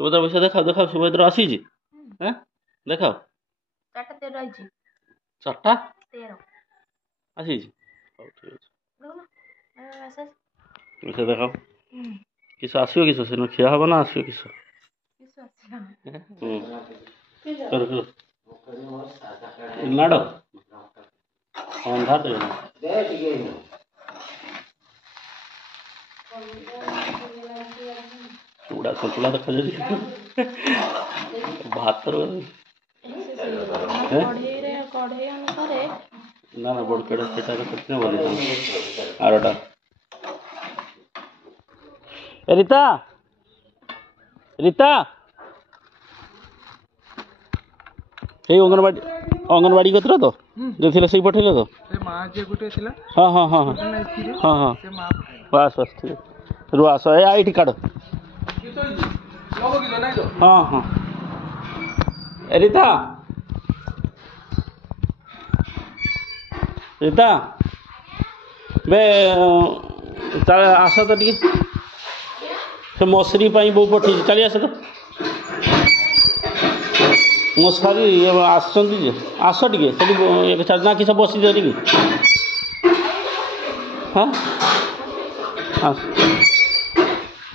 सुभद्रा पैसा देखाओ देखाओ सुभद्रा आसी हैं देखाओ 4टा 13 आइछि 4टा 13 आसी हौ ठीक अछि देखो मेसेज पैसा देखाओ किस आसियो किस से खिया हबो ना आसियो किस कर लाडो अंधा दे चूड़ा सतुला देखा जाए भात कढ़ई अनुसार ना ना बड़ कड़े सेटा कितने बोले आरोटा रीता रीता ए अंगनवाड़ी कतरा तो जो थिले सही पठेले तो से मां जे गुटे थिला हां हां हां हां हां से मां बस बस ठीक रुआ सो ए आईटी कार्ड हाँ हाँ रीता रीता बे आस तो टी से मसरी बो पठी चली आस तो मशारी आस टे ना किस बसी कि हाँ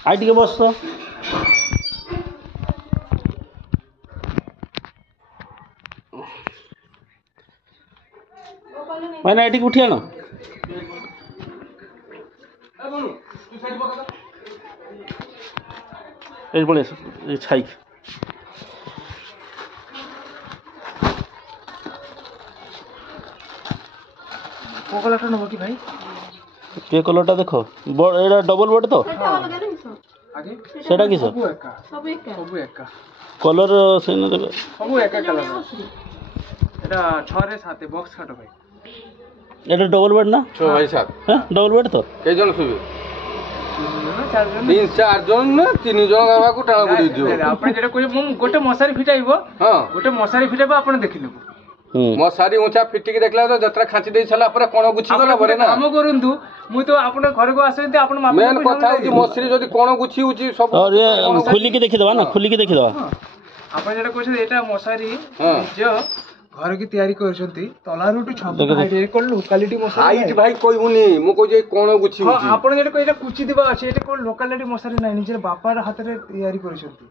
आई टे बस तो मैंने आई उठी आना पड़े छाई कलरटा नब कि भाई के कलरटा देख एटा डबल बेड तो सेटा किस कलर से सब एका कलर एटा 6 रे 7 बॉक्स काटो भाई एटा डबल बेड ना 6 भाई 7 हां डबल बेड तो के जन सुबे 3-4 जन ना 3 जन बाबा को टाणा पड़ी दियो आपण जेटा कोइ गोटे मसारी फिटाइबो हां गोटे मसारी फिटाइबो आपण देखि लेबो मसारी ऊंचा फिटिक देखला तो जत्रा खांची दे छला पर कोन गुछि गला बरे ना काम करंतु मु तो आपण घर को आसंती आपण माप मेन कथा होची मसरी जदी कोन गुछि उची सब अरे खुली के देखि दबा ना खुली के देखि दबा आपण जेटा कहछ एटा मसारी जो घर की तैयारी करछंती तलारु टू छप हाइट कोन लोकालिटी मसारी हाइट भाई कोइ हुनी मु को जे कोन गुछि हां आपण जेटा को एटा कुची दिबा अछि एटा कोन लोकालिटी मसारी नै निजे बापार हाथ रे तैयारी करछंती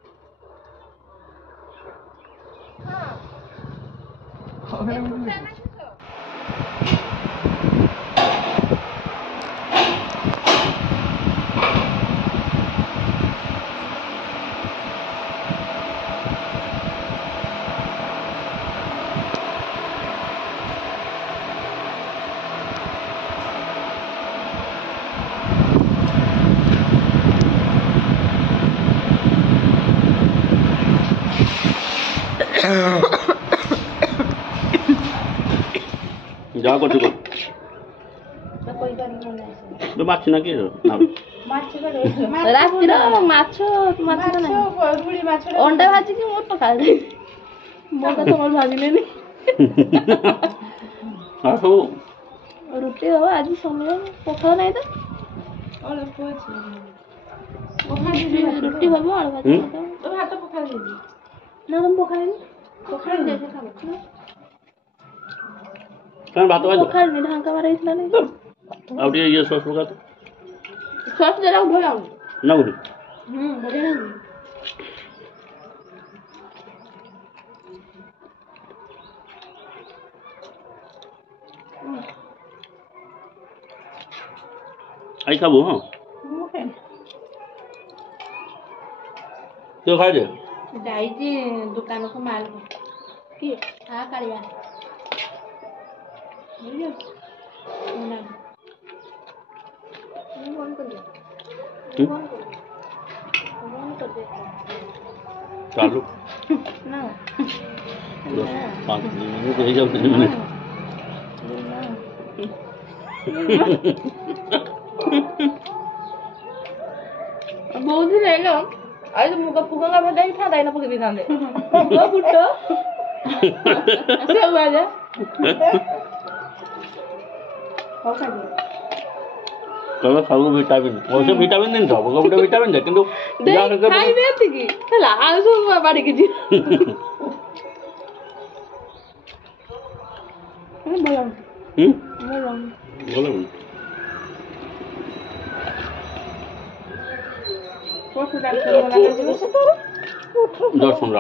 जा को तो माछ ना के रातिर माछ अंडा भाजी की मोर पका दे मोर तो मोर भाजी लेनी हां हो रुटी हो आज समय पका नहीं तो और रुटी हो और भाजी तो भात पका दे ना तुम पका नहीं जैसे खाओ कौन बात है पका नहीं ढंग का मारा इतना नहीं अब ये सॉस लगा तो सॉस जरा भरा ना उड़ी बढ़िया आई खाबो हां तो खा दे जाइए दुकान को माल की हाँ कालिया चालू ना 5 मिनट हो जाओ 3 मिनट बहुत ही ले लो आज मुका फुगंगा भदा ही था दाइना पकड़ी थांदे वो बुट्टो से हुआ जा हो खा ତମେ ସବୁ ଭିଟାମିନ୍ ଅବଶ୍ୟ ଭିଟାମିନ୍ ଜିନିଷ ଗୋଟେ ଭିଟାମିନ୍ ଦେ କିନ୍ତୁ ଖାଇବେ ଏତିକି ହେଲା ଆଉ ସବୁ ବାଡ଼ିକି ଯିବ ଭଲ ଭଲ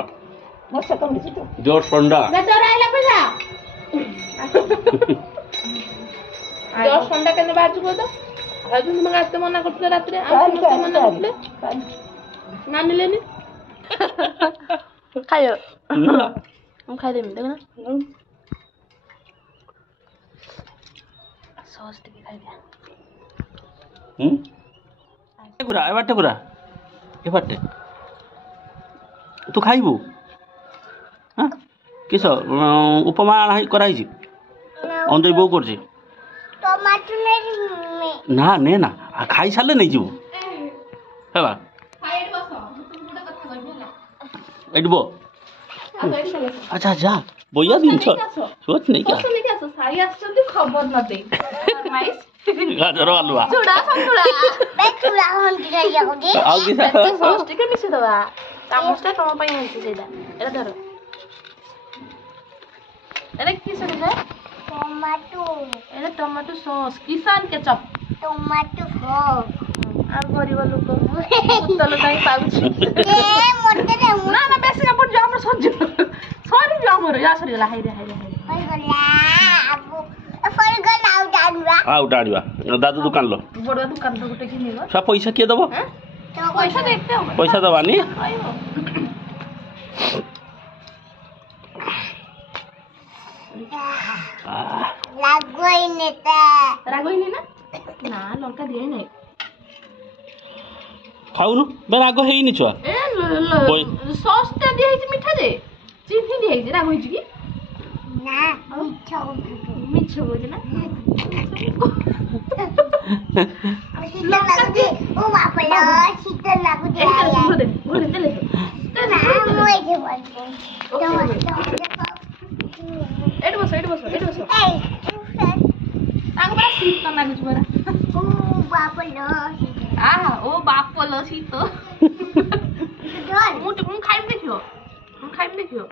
ଜୋର ଥଣ୍ଡା ଥଣ୍ଡା କେତେ ବାହାରୁଛୁ କହ ତ ତୁମେ ରାତିରେ ମନା କରୁଥିଲେ ରାତିରେ ମନା କରୁଥିଲେ ମାନିଲେନି ଖାଇବ ମୁଁ ଖାଇଦେବି ଦେଖୁନ ସସ୍ ଟିକେ ଖାଇଦିଆ ଏ ବାଟେ ପୁରା ଏ ବାଟେ ତୁ ଖାଇବୁ କିସ ଉପମା କରାହେଇଛି ଅଞ୍ଜଳି ବୋଉ କରୁଛି ନା ନେ ନା ଖାଇସାରିଲେ ନେଇଯିବୁ ହେଲା ଏଇଠି ବୋ ଆଚ୍ଛା ଯା ବଇଆ ଜିନିଷ ସୋଚ ନେଇକି ଖବର ନ ଦେଇ ଗାଜର ଆଲୁଆ ଆଉ କି ସସ୍ ଟିକେ ମିଶେଇଦବା ଚାମଚଟା ତମ ପାଇଁ ହେଇଛି ସେଇଟା ଏଇଟା ଧର ଏଇଟା କିସ ଏଇଟା ଟମାଟୋ ସସ୍ କିଷାନ କେଚପ ଆଉ ଗରିବ ଲୋକ ଉତ୍ତଲ ପାଇଁ ପାଉଛି ନା ନା ବେଶୀ ନା ପଡ଼ିଯିବ ଆମର ସରିଯିବ ଆମର ୟା ସରିଗଲା ହାଇରେ ଆଉ ଟାଣିବା ଦାଦୁ ଦୋକାନ लो ବଡ଼ ଦୋକାନ ତ ଗୋଟେ କିଣିବ ପଇସା କିଏ ଦବ ପଇସା ଦେଇତେ ହବ ପଇସା ଦବାନି ରାଗଇନି ନା ଲଙ୍କା ଦିଏ ନାହିଁ ଖାଉନୁ ବେ ରାଗ ହେଇନି ଛୁଆ ସସ୍ ଟା ଦିଆ ହେଇଛି ମିଠା ଯେ ଚିନି ଦିଆ ହେଇଛି ରାଗ ହେଇଛି କି ମିଛ କହୁଛି ନା ଏଠି ବସ ତାଙ୍କୁ ପରା ଶୀତ ଲାଗୁଛି ପରା ଓ ବାପଲ ଶୀତ ମୁଁ ଖାଇବି ଦେଖିବ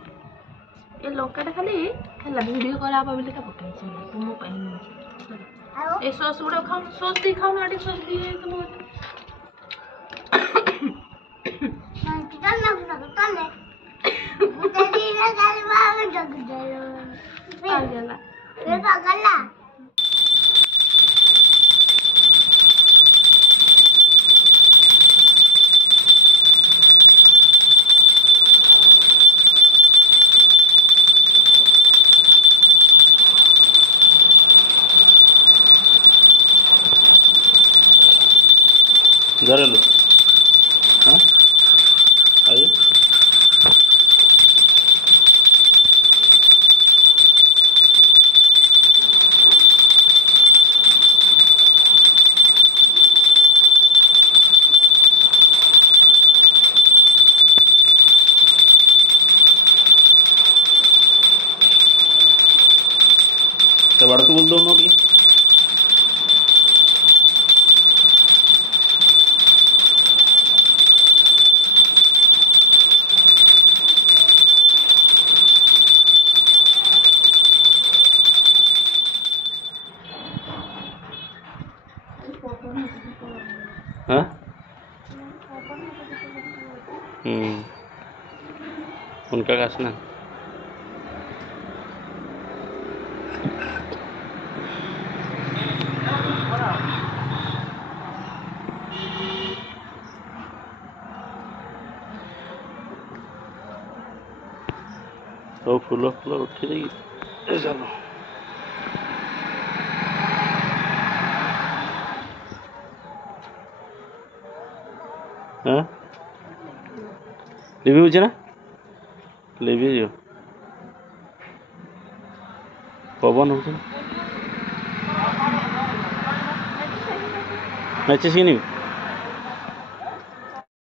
ଏ ଲଙ୍କାଟା ଖାଲି ହେଲା ଭିଡ଼ିଓ କରାହେବ ବୋଲି ତା ପକାଇଛି ତୁମ ପାଇଁ ଏ ସସ୍ ଗୁଡ଼ାକ ଖାଉନ ସସ୍ ଦେଇ ଖାଉନ ଟିକେ ସସ୍ দিয়ে ତୁମ घरेलू हाँ आइए तो बड़ा को बोल दो नोट हाँ उनका काश ना तो फूल उठी जाएगी चलो हाँ लिभी होचे ना लिभी जो पवन होचे ना मैचेस की नहीं